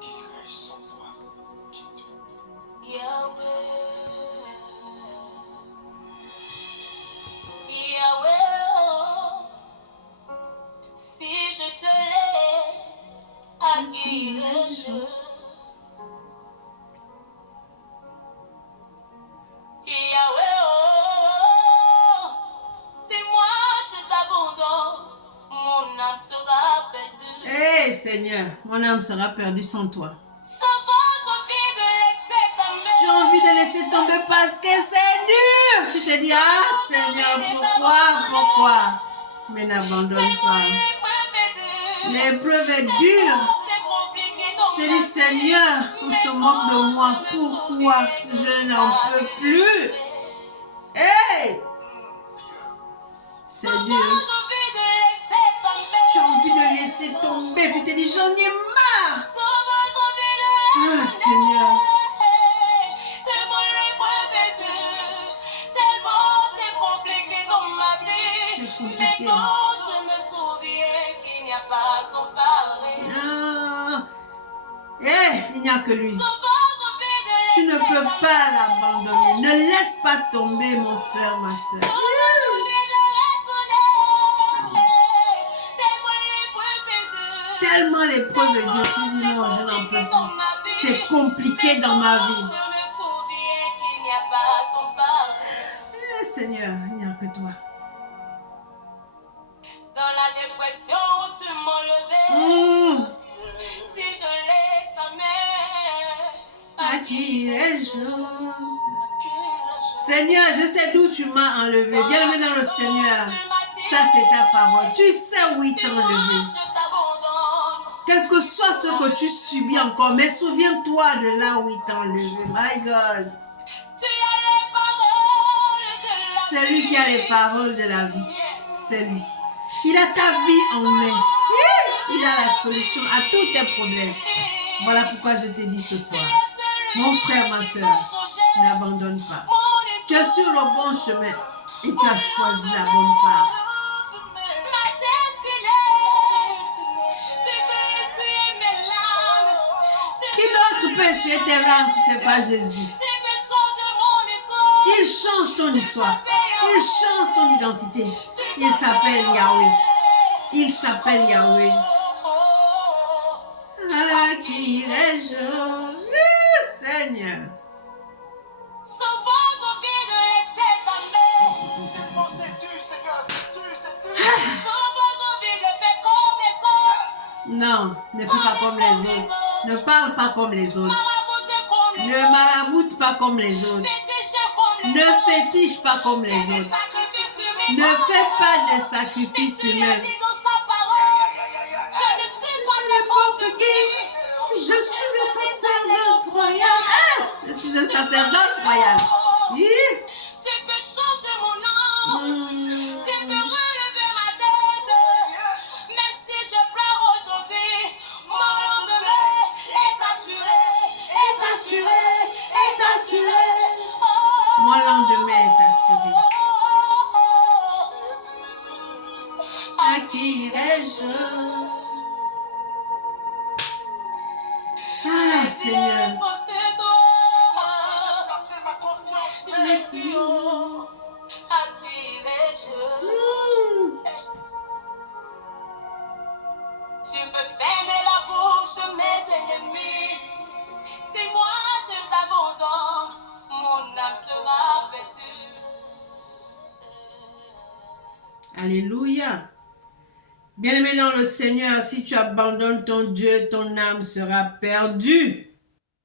qui irais-je sans toi? Yahweh, oh, si je te laisse, à qui irais-je? Yahweh, oh, si moi je t'abandonne, mon âme sera perdue. Hey Seigneur, mon âme sera perdue sans toi. J'ai envie de laisser tomber parce que c'est dur. Tu te dis, ah Seigneur, pourquoi? Mais n'abandonne pas. L'épreuve est dure. Je te dis, Seigneur, on se moque de moi. Pourquoi? Je n'en peux plus. Hey! C'est dur. Tu as envie de laisser tomber. Tu te dis, j'en ai marre. Ah, Seigneur. C'est compliqué. Je me souviens qu'il n'y a pas ton pareil. Il n'y a que lui. Tu ne peux pas l'abandonner. Ne laisse pas tomber, mon frère, ma soeur. Tellement l'épreuve est dure. Tu dis non, je n'en peux plus. C'est compliqué dans ma vie. Seigneur, il n'y a que toi. Dans la dépression, tu m'enlevais. Si je laisse ta main, à qui ai-je? Seigneur, je sais d'où tu m'as enlevé. Bienvenue dans le Seigneur. Ça, c'est ta parole. Tu sais où il t'a enlevé. Quel que soit ce que tu subis encore, mais souviens-toi de là où il t'a enlevé. My God. C'est lui qui a les paroles de la vie. C'est lui. Il a ta vie en main. Il a la solution à tous tes problèmes. Voilà pourquoi je te dis ce soir. Mon frère, ma soeur, n'abandonne pas. Tu es sur le bon chemin et tu as choisi la bonne part. Qui d'autre peut essuyer tes larmes si ce n'est pas Jésus? Il change ton histoire. Il change ton identité. Il s'appelle Yahweh. Il s'appelle Yahweh. À qui irais-je? Seigneur. Non, ne fais pas comme les autres. Ne parle pas comme les autres. Ne maraboute pas comme les autres. Ne fétiche pas comme les autres. Ne fais pas de sacrifices humains. Je suis un sacerdoce royal. Je suis un sacerdoce royal. Tu peux changer mon âme. Tu peux relever ma tête. Même si je pleure aujourd'hui, mon lendemain est assuré. Est assuré. Est assuré. Mon lendemain est assuré. À qui irais-je? Ah, Seigneur. Tu peux fermer la bouche de mes ennemis. Si moi je t'abandonne, mon âme sera perdue. Alléluia. Bien-aimé dans le Seigneur, si tu abandonnes ton Dieu, ton âme sera perdue.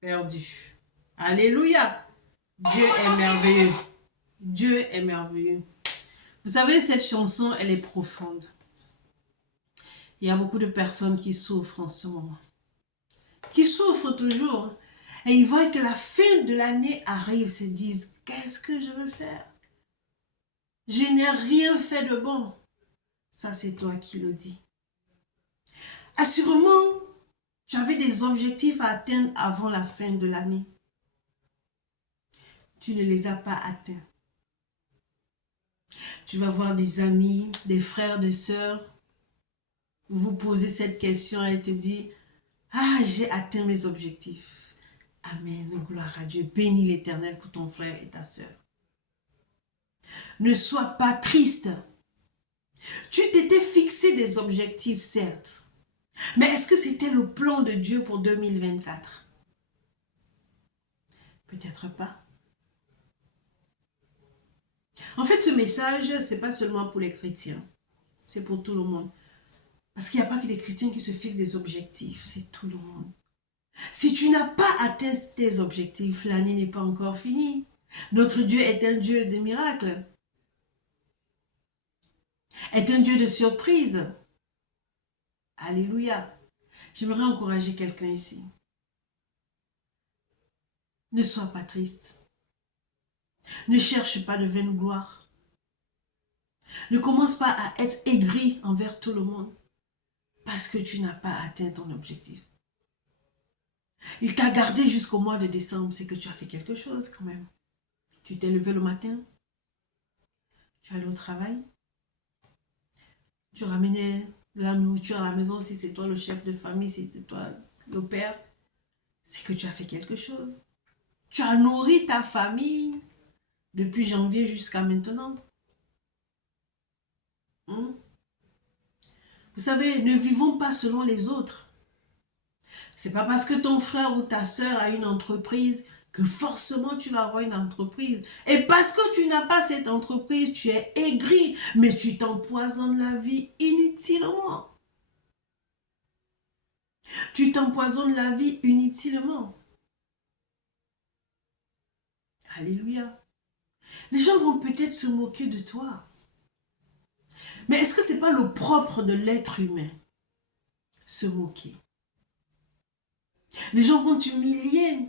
Perdue. Alléluia. Dieu est merveilleux. Dieu est merveilleux. Vous savez, cette chanson, elle est profonde. Il y a beaucoup de personnes qui souffrent en ce moment. Qui souffrent toujours. Et ils voient que la fin de l'année arrive, se disent, qu'est-ce que je veux faire? Je n'ai rien fait de bon. Ça, c'est toi qui le dis. Assurément, tu avais des objectifs à atteindre avant la fin de l'année. Tu ne les as pas atteints. Tu vas voir des amis, des frères, des sœurs. Vous posez cette question et te dit, Ah, j'ai atteint mes objectifs. Amen. Gloire à Dieu. Bénis l'Éternel pour ton frère et ta sœur. Ne sois pas triste. Tu t'étais fixé des objectifs, certes. Mais est-ce que c'était le plan de Dieu pour 2024? Peut-être pas. En fait, ce message, ce n'est pas seulement pour les chrétiens. C'est pour tout le monde. Parce qu'il n'y a pas que les chrétiens qui se fixent des objectifs. C'est tout le monde. Si tu n'as pas atteint tes objectifs, l'année n'est pas encore finie. Notre Dieu est un Dieu de miracles. Est un Dieu de surprises. Alléluia. J'aimerais encourager quelqu'un ici. Ne sois pas triste. Ne cherche pas de vaine gloire. Ne commence pas à être aigri envers tout le monde parce que tu n'as pas atteint ton objectif. Il t'a gardé jusqu'au mois de décembre, c'est que tu as fait quelque chose quand même. Tu t'es levé le matin, tu es allé au travail, tu ramenais de la nourriture à la maison si c'est toi le chef de famille, si c'est toi le père, c'est que tu as fait quelque chose. Tu as nourri ta famille depuis janvier jusqu'à maintenant. Vous savez, ne vivons pas selon les autres. C'est pas parce que ton frère ou ta soeur a une entreprise que forcément tu vas avoir une entreprise. Et parce que tu n'as pas cette entreprise, tu es aigri, mais tu t'empoisonnes la vie inutilement. Tu t'empoisonnes la vie inutilement. Alléluia. Les gens vont peut-être se moquer de toi. Mais est-ce que ce n'est pas le propre de l'être humain? Se moquer. Les gens vont t'humilier.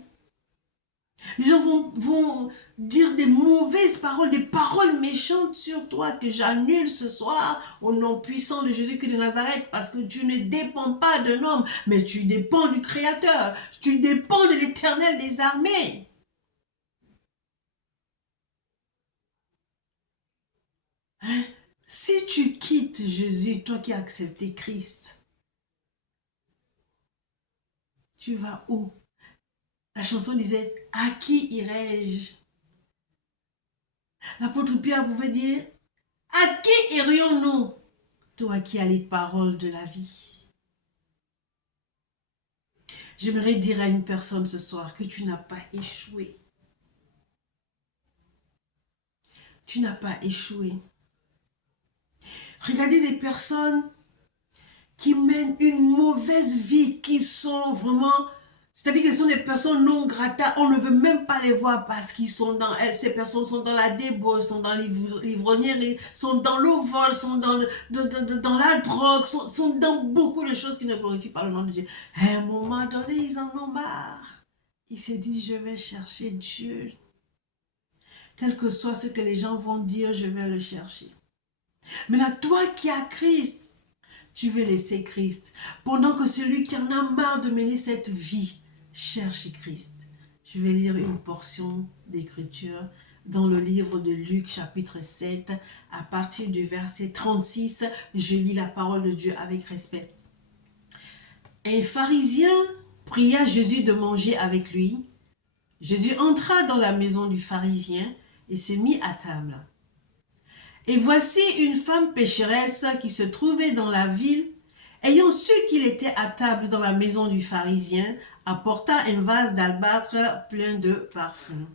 Les gens vont dire des mauvaises paroles, des paroles méchantes sur toi que j'annule ce soir au nom puissant de Jésus-Christ de Nazareth parce que tu ne dépends pas d'un homme, mais tu dépends du Créateur. Tu dépends de l'Éternel des armées. Hein? Si tu quittes Jésus, toi qui as accepté Christ, tu vas où? La chanson disait, à qui irai-je? L'apôtre Pierre pouvait dire, à qui irions-nous? Toi qui as les paroles de la vie. J'aimerais dire à une personne ce soir que tu n'as pas échoué. Tu n'as pas échoué. Regardez les personnes qui mènent une mauvaise vie, qui sont vraiment... C'est-à-dire que ce sont des personnes non grata, on ne veut même pas les voir parce qu'ils sont dans... Ces personnes sont dans la débauche, sont dans l'ivrognerie, sont dans le vol, sont dans la drogue, sont dans beaucoup de choses qui ne glorifient pas le nom de Dieu. À un moment donné, ils en ont marre. Ils se disent, je vais chercher Dieu. Quel que soit ce que les gens vont dire, je vais le chercher. Maintenant, toi qui as Christ, tu veux laisser Christ. Pendant que celui qui en a marre de mener cette vie cherche Christ. Je vais lire une portion d'écriture dans le livre de Luc chapitre 7 à partir du verset 36. Je lis la parole de Dieu avec respect. Un pharisien pria Jésus de manger avec lui. Jésus entra dans la maison du pharisien et se mit à table. Et voici une femme pécheresse qui se trouvait dans la ville, ayant su qu'il était à table dans la maison du pharisien, apporta un vase d'albâtre plein de parfums.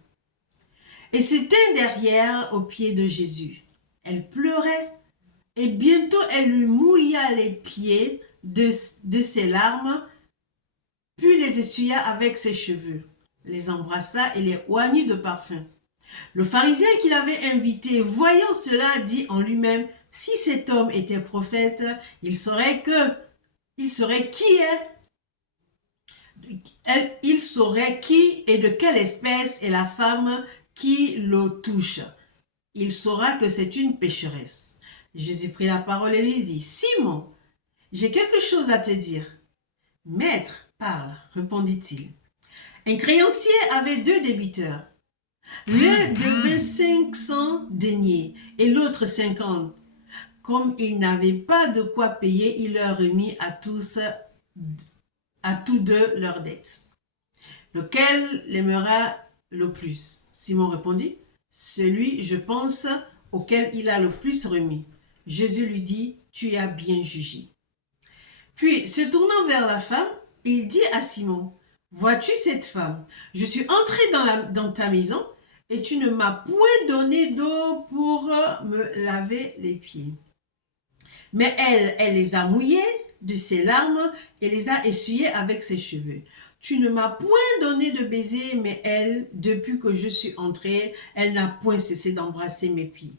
Et se tint derrière aux pieds de Jésus. Elle pleurait, et bientôt elle lui mouilla les pieds de ses larmes, puis les essuya avec ses cheveux, les embrassa et les oignit de parfum. Le pharisien qui l'avait invité, voyant cela, dit en lui-même, si cet homme était prophète, il saurait qui et de quelle espèce est la femme qui le touche. Il saura que c'est une pécheresse. Jésus prit la parole et lui dit, Simon, j'ai quelque chose à te dire. Maître, parle, répondit-il. Un créancier avait 2 débiteurs. L'un devait 500 deniers et l'autre 50. Comme il n'avait pas de quoi payer, il leur remit à tous à tous deux leurs dettes. Lequel l'aimera le plus? Simon répondit, celui, je pense, auquel il a le plus remis. Jésus lui dit, tu as bien jugé. Puis, se tournant vers la femme, il dit à Simon, vois-tu cette femme? Je suis entré dans ta maison et tu ne m'as point donné d'eau pour me laver les pieds. Mais elle les a mouillés de ses larmes et les a essuyés avec ses cheveux. Tu ne m'as point donné de baiser, mais elle, depuis que je suis entrée, elle n'a point cessé d'embrasser mes pieds.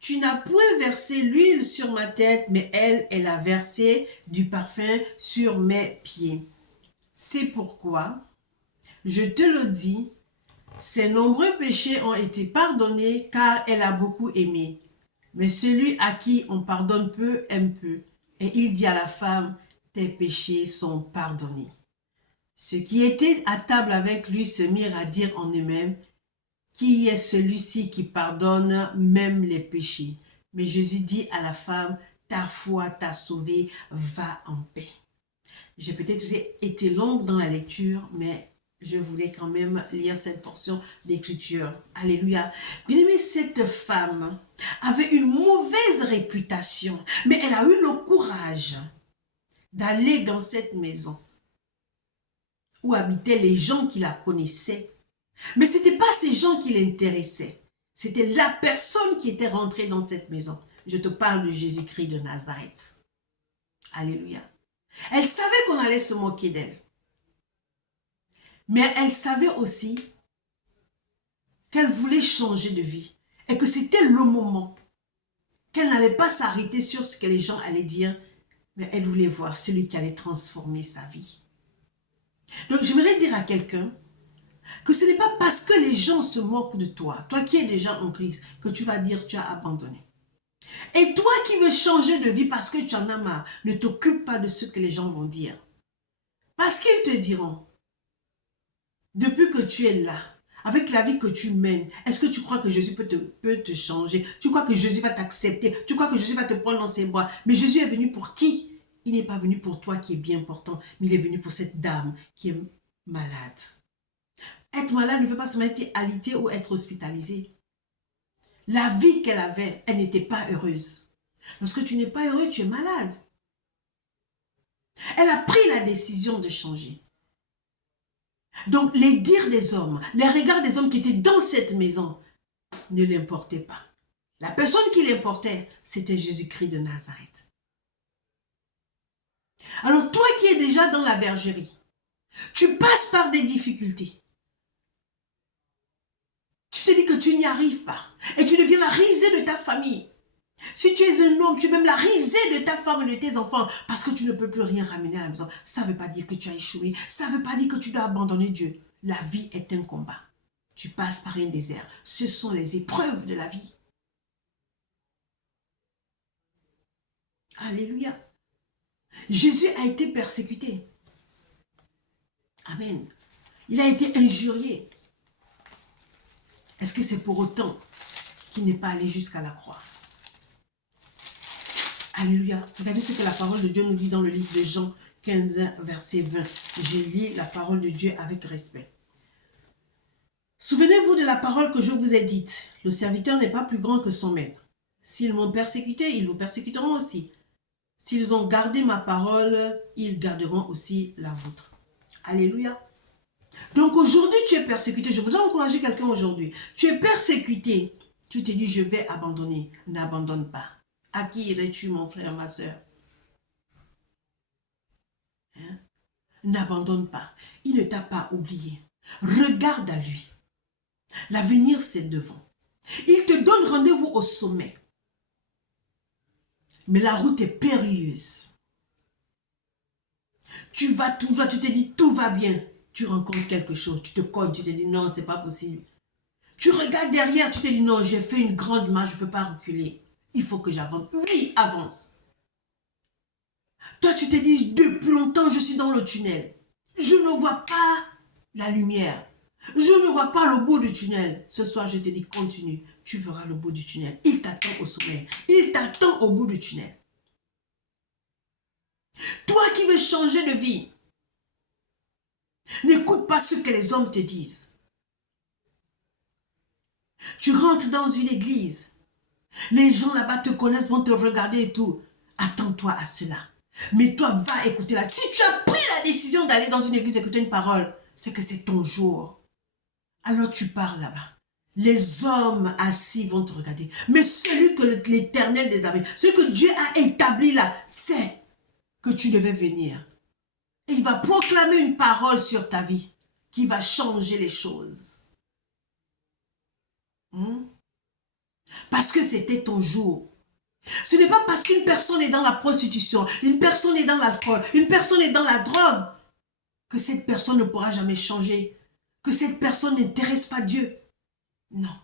Tu n'as point versé l'huile sur ma tête, mais elle a versé du parfum sur mes pieds. C'est pourquoi, je te le dis, ses nombreux péchés ont été pardonnés, car elle a beaucoup aimé. Mais celui à qui on pardonne peu aime peu. Et il dit à la femme, tes péchés sont pardonnés. Ceux qui étaient à table avec lui se mirent à dire en eux-mêmes, qui est celui-ci qui pardonne même les péchés? Mais Jésus dit à la femme, ta foi t'a sauvée, va en paix. J'ai peut-être été longue dans la lecture, mais je voulais quand même lire cette portion d'écriture. Alléluia. Bien aimé, cette femme avait une mauvaise réputation, mais elle a eu le courage d'aller dans cette maison où habitaient les gens qui la connaissaient. Mais ce n'était pas ces gens qui l'intéressaient. C'était la personne qui était rentrée dans cette maison. Je te parle de Jésus-Christ de Nazareth. Alléluia. Elle savait qu'on allait se moquer d'elle. Mais elle savait aussi qu'elle voulait changer de vie. Et que c'était le moment. Qu'elle n'allait pas s'arrêter sur ce que les gens allaient dire. Mais elle voulait voir celui qui allait transformer sa vie. Donc j'aimerais dire à quelqu'un que ce n'est pas parce que les gens se moquent de toi, toi qui es déjà en Christ, que tu vas dire tu as abandonné. Et toi qui veux changer de vie parce que tu en as marre, ne t'occupe pas de ce que les gens vont dire. Parce qu'ils te diront, depuis que tu es là, avec la vie que tu mènes, est-ce que tu crois que Jésus peut te changer? Tu crois que Jésus va t'accepter? Tu crois que Jésus va te prendre dans ses bras? Mais Jésus est venu pour qui? Il n'est pas venu pour toi qui est bien portant, mais il est venu pour cette dame qui est malade. Être malade ne veut pas seulement être alité ou être hospitalisé. La vie qu'elle avait, elle n'était pas heureuse. Lorsque tu n'es pas heureux, tu es malade. Elle a pris la décision de changer. Donc, les dires des hommes, les regards des hommes qui étaient dans cette maison ne l'importaient pas. La personne qui l'importait, c'était Jésus-Christ de Nazareth. Alors, toi qui es déjà dans la bergerie, tu passes par des difficultés. Tu te dis que tu n'y arrives pas. Et tu deviens la risée de ta famille. Si tu es un homme, tu es même la risée de ta femme et de tes enfants parce que tu ne peux plus rien ramener à la maison. Ça ne veut pas dire que tu as échoué. Ça ne veut pas dire que tu dois abandonner Dieu. La vie est un combat. Tu passes par un désert. Ce sont les épreuves de la vie. Alléluia. Jésus a été persécuté. Amen. Il a été injurié. Est-ce que c'est pour autant qu'il n'est pas allé jusqu'à la croix? Alléluia. Regardez ce que la parole de Dieu nous dit dans le livre de Jean 15, verset 20. Je lis la parole de Dieu avec respect. Souvenez-vous de la parole que je vous ai dite. Le serviteur n'est pas plus grand que son maître. S'ils m'ont persécuté, ils vous persécuteront aussi. S'ils ont gardé ma parole, ils garderont aussi la vôtre. Alléluia. Donc aujourd'hui, tu es persécuté. Je voudrais encourager quelqu'un aujourd'hui. Tu es persécuté. Tu te dis, je vais abandonner. N'abandonne pas. À qui irais-tu, mon frère, ma soeur? Hein? N'abandonne pas. Il ne t'a pas oublié. Regarde à lui. L'avenir, c'est devant. Il te donne rendez-vous au sommet. Mais la route est périlleuse. Tu vas tout droit, tu te dis tout va bien. Tu rencontres quelque chose, tu te cognes, tu te dis non, c'est pas possible. Tu regardes derrière, tu te dis non, j'ai fait une grande marche, je ne peux pas reculer. Il faut que j'avance. Oui, avance. Toi, tu te dis depuis longtemps, je suis dans le tunnel. Je ne vois pas la lumière. Je ne vois pas le bout du tunnel. Ce soir, je te dis continue. Tu verras le bout du tunnel. Il t'attend au sommet. Il t'attend au bout du tunnel. Toi qui veux changer de vie, N'écoute pas ce que les hommes te disent. Tu rentres dans une église. Les gens là-bas te connaissent, vont te regarder et tout. Attends-toi à cela. Mais toi, va écouter là. Si tu as pris la décision d'aller dans une église écouter une parole, c'est que c'est ton jour. Alors tu pars là-bas. Les hommes assis vont te regarder. Mais celui que l'Éternel des armées, celui que Dieu a établi là, sait que tu devais venir. Et il va proclamer une parole sur ta vie qui va changer les choses. Parce que c'était ton jour. Ce n'est pas parce qu'une personne est dans la prostitution, une personne est dans l'alcool, une personne est dans la drogue, que cette personne ne pourra jamais changer, que cette personne n'intéresse pas Dieu. Non.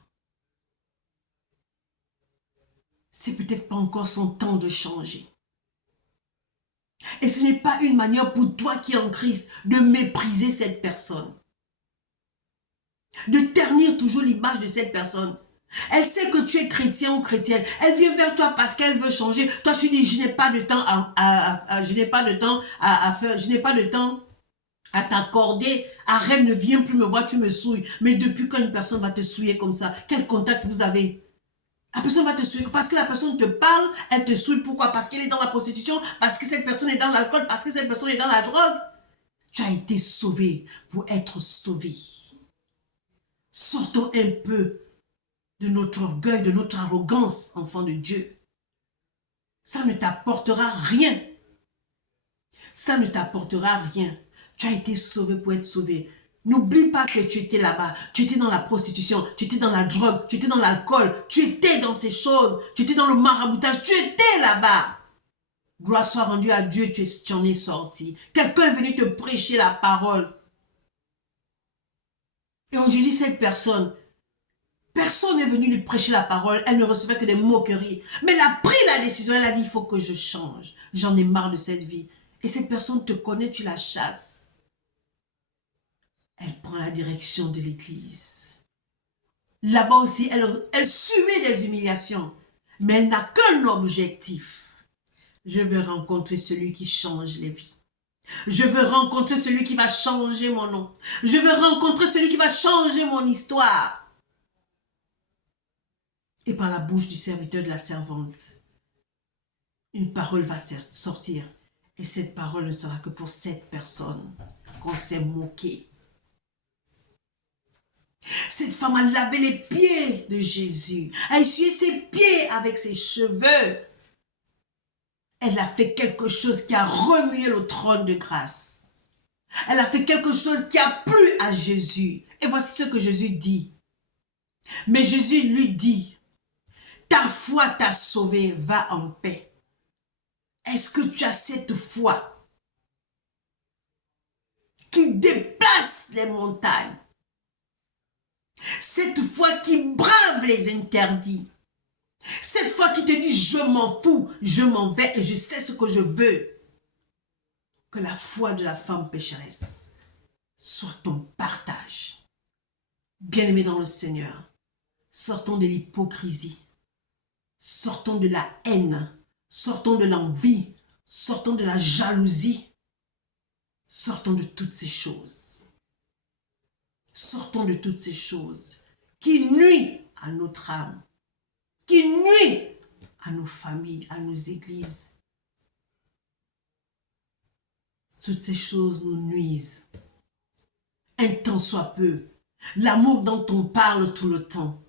C'est peut-être pas encore son temps de changer. Et ce n'est pas une manière pour toi qui es en Christ de mépriser cette personne. De ternir toujours l'image de cette personne. Elle sait que tu es chrétien ou chrétienne. Elle vient vers toi parce qu'elle veut changer. Toi, tu dis, je n'ai pas de temps je n'ai pas de temps à faire, je n'ai pas de temps à t'accorder. Arrête, ne viens plus me voir, tu me souilles. Mais depuis quand une personne va te souiller comme ça? Quel contact vous avez? La personne va te souiller parce que la personne te parle, elle te souille. Pourquoi? Parce qu'elle est dans la prostitution, parce que cette personne est dans l'alcool, parce que cette personne est dans la drogue. Tu as été sauvé pour être sauvé. Sortons un peu de notre orgueil, de notre arrogance, enfant de Dieu. Ça ne t'apportera rien. Ça ne t'apportera rien. Tu as été sauvé pour être sauvé. N'oublie pas que tu étais là-bas. Tu étais dans la prostitution, tu étais dans la drogue, tu étais dans l'alcool, tu étais dans ces choses, tu étais dans le maraboutage, tu étais là-bas. Gloire soit rendue à Dieu, tu en es sorti. Quelqu'un est venu te prêcher la parole. Et aujourd'hui, cette personne n'est venu lui prêcher la parole, elle ne recevait que des moqueries. Mais elle a pris la décision, elle a dit, il faut que je change. J'en ai marre de cette vie. Et cette personne te connaît, tu la chasses. Elle prend la direction de l'église. Là-bas aussi, elle subit des humiliations. Mais elle n'a qu'un objectif. Je veux rencontrer celui qui change les vies. Je veux rencontrer celui qui va changer mon nom. Je veux rencontrer celui qui va changer mon histoire. Et par la bouche du serviteur, de la servante, une parole va sortir. Et cette parole ne sera que pour cette personne qu'on s'est moqué. Cette femme a lavé les pieds de Jésus, a essuyé ses pieds avec ses cheveux. Elle a fait quelque chose qui a remué le trône de grâce. Elle a fait quelque chose qui a plu à Jésus. Et voici ce que Jésus dit. Mais Jésus lui dit, ta foi t'a sauvé, va en paix. Est-ce que tu as cette foi qui déplace les montagnes? Cette foi qui brave les interdits. Cette foi qui te dit, je m'en fous, je m'en vais et je sais ce que je veux. Que la foi de la femme pécheresse soit ton partage. Bien-aimés dans le Seigneur, sortons de l'hypocrisie. Sortons de la haine. Sortons de l'envie. Sortons de la jalousie. Sortons de toutes ces choses. Sortons de toutes ces choses qui nuisent à notre âme, qui nuisent à nos familles, à nos églises. Toutes ces choses nous nuisent. Un temps soit peu, l'amour dont on parle tout le temps,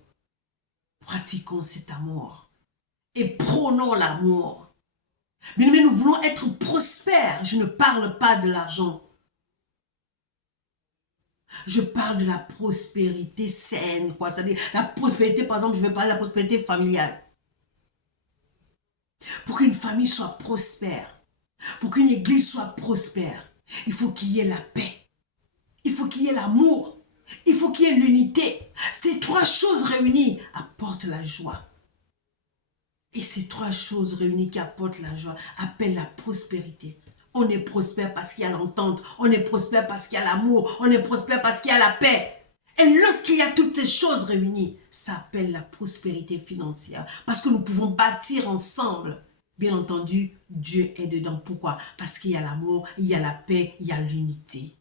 pratiquons cet amour et prônons l'amour. Mais nous voulons être prospères. Je ne parle pas de l'argent. Je parle de la prospérité saine, quoi. C'est-à-dire la prospérité, par exemple, je vais parler de la prospérité familiale. Pour qu'une famille soit prospère, pour qu'une église soit prospère, il faut qu'il y ait la paix. Il faut qu'il y ait l'amour. Il faut qu'il y ait l'unité. Ces trois choses réunies apportent la joie. Et ces trois choses réunies qui apportent la joie appellent la prospérité. On est prospère parce qu'il y a l'entente. On est prospère parce qu'il y a l'amour. On est prospère parce qu'il y a la paix. Et lorsqu'il y a toutes ces choses réunies, ça appelle la prospérité financière. Parce que nous pouvons bâtir ensemble. Bien entendu, Dieu est dedans. Pourquoi? Parce qu'il y a l'amour, il y a la paix, il y a l'unité.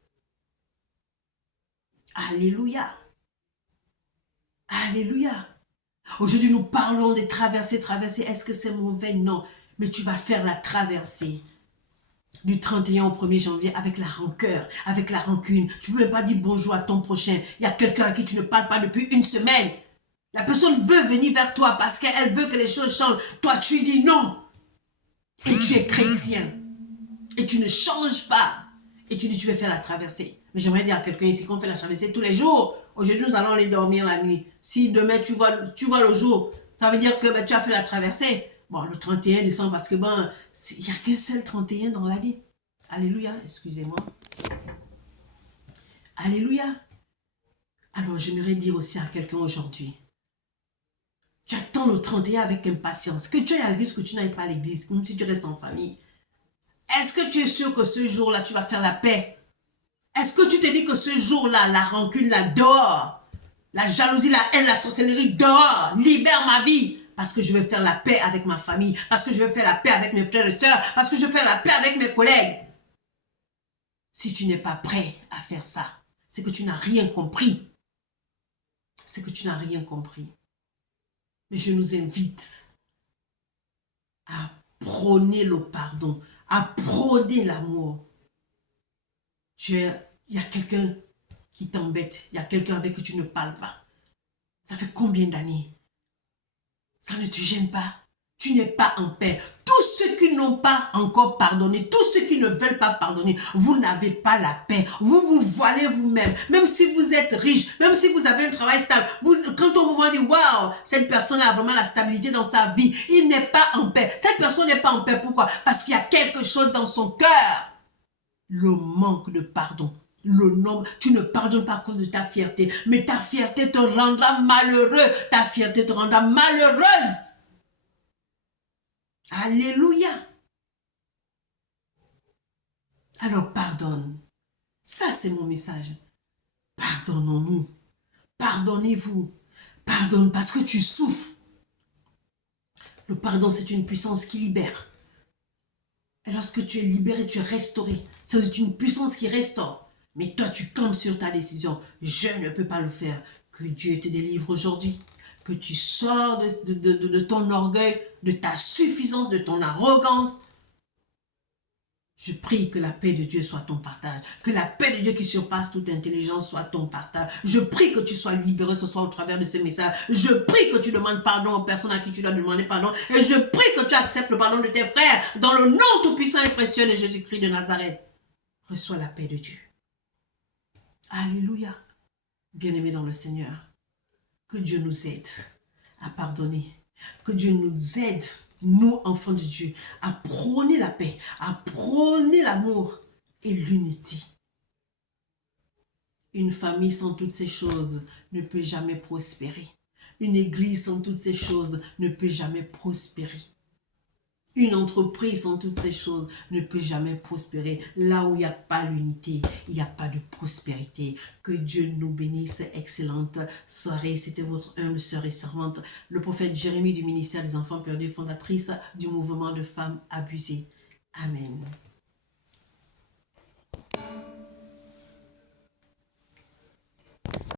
Alléluia. Alléluia. Aujourd'hui, nous parlons des traversées. Est-ce que c'est mauvais? Non. Mais tu vas faire la traversée du 31 au 1er janvier avec la rancœur, avec la rancune. Tu ne peux même pas dire bonjour à ton prochain. Il y a quelqu'un à qui tu ne parles pas depuis une semaine. La personne veut venir vers toi parce qu'elle veut que les choses changent. Toi, tu dis non. Et tu es chrétien. Et tu ne changes pas. Et tu dis tu veux faire la traversée. Mais j'aimerais dire à quelqu'un ici qu'on fait la traversée tous les jours. Aujourd'hui, nous allons aller dormir la nuit. Si demain tu vois le jour, ça veut dire que tu as fait la traversée. Bon, le 31 décembre, parce que il n'y a qu'un seul 31 dans l'année. Alléluia, excusez-moi. Alléluia. Alors, j'aimerais dire aussi à quelqu'un aujourd'hui, tu attends le 31 avec impatience. Que tu ailles à l'église, que tu n'ailles pas à l'église, même si tu restes en famille. Est-ce que tu es sûr que ce jour-là, tu vas faire la paix? Est-ce que tu te dis que ce jour-là, la rancune, là, dehors, la jalousie, la haine, la sorcellerie, dehors, libère ma vie? Parce que je veux faire la paix avec ma famille, parce que je veux faire la paix avec mes frères et sœurs, parce que je veux faire la paix avec mes collègues. Si tu n'es pas prêt à faire ça, c'est que tu n'as rien compris. C'est que tu n'as rien compris. Mais je nous invite à prôner le pardon, à prôner l'amour. Il y a quelqu'un qui t'embête, il y a quelqu'un avec qui tu ne parles pas. Ça fait combien d'années? Ça ne te gêne pas? Tu n'es pas en paix. Tous ceux qui n'ont pas encore pardonné, tous ceux qui ne veulent pas pardonner, vous n'avez pas la paix. Vous vous voilez vous-même. Même si vous êtes riche, même si vous avez un travail stable, quand on vous voit dire, waouh, cette personne a vraiment la stabilité dans sa vie, il n'est pas en paix. Cette personne n'est pas en paix. Pourquoi? Parce qu'il y a quelque chose dans son cœur. Le manque de pardon. Le nombre, tu ne pardonnes pas à cause de ta fierté, mais ta fierté te rendra malheureux. Ta fierté te rendra malheureuse. Alléluia. Alors pardonne. Ça, c'est mon message. Pardonnons-nous. Pardonnez-vous. Pardonne parce que tu souffres. Le pardon, c'est une puissance qui libère. Et lorsque tu es libéré, tu es restauré. C'est une puissance qui restaure. Mais toi, tu campes sur ta décision. Je ne peux pas le faire. Que Dieu te délivre aujourd'hui. Que tu sors de ton orgueil, de ta suffisance, de ton arrogance. Je prie que la paix de Dieu soit ton partage. Que la paix de Dieu qui surpasse toute intelligence soit ton partage. Je prie que tu sois libéré ce soir au travers de ce message. Je prie que tu demandes pardon aux personnes à qui tu dois demander pardon. Et je prie que tu acceptes le pardon de tes frères. Dans le nom tout-puissant et précieux de Jésus-Christ de Nazareth. Reçois la paix de Dieu. Alléluia. Bien-aimés dans le Seigneur. Que Dieu nous aide à pardonner. Que Dieu nous aide, nous, enfants de Dieu, à prôner la paix, à prôner l'amour et l'unité. Une famille sans toutes ces choses ne peut jamais prospérer. Une église sans toutes ces choses ne peut jamais prospérer. Une entreprise sans toutes ces choses ne peut jamais prospérer. Là où il n'y a pas l'unité, il n'y a pas de prospérité. Que Dieu nous bénisse. Excellente soirée. C'était votre humble sœur et servante, le prophète Jérémie du ministère des enfants perdus, fondatrice du mouvement de femmes abusées. Amen.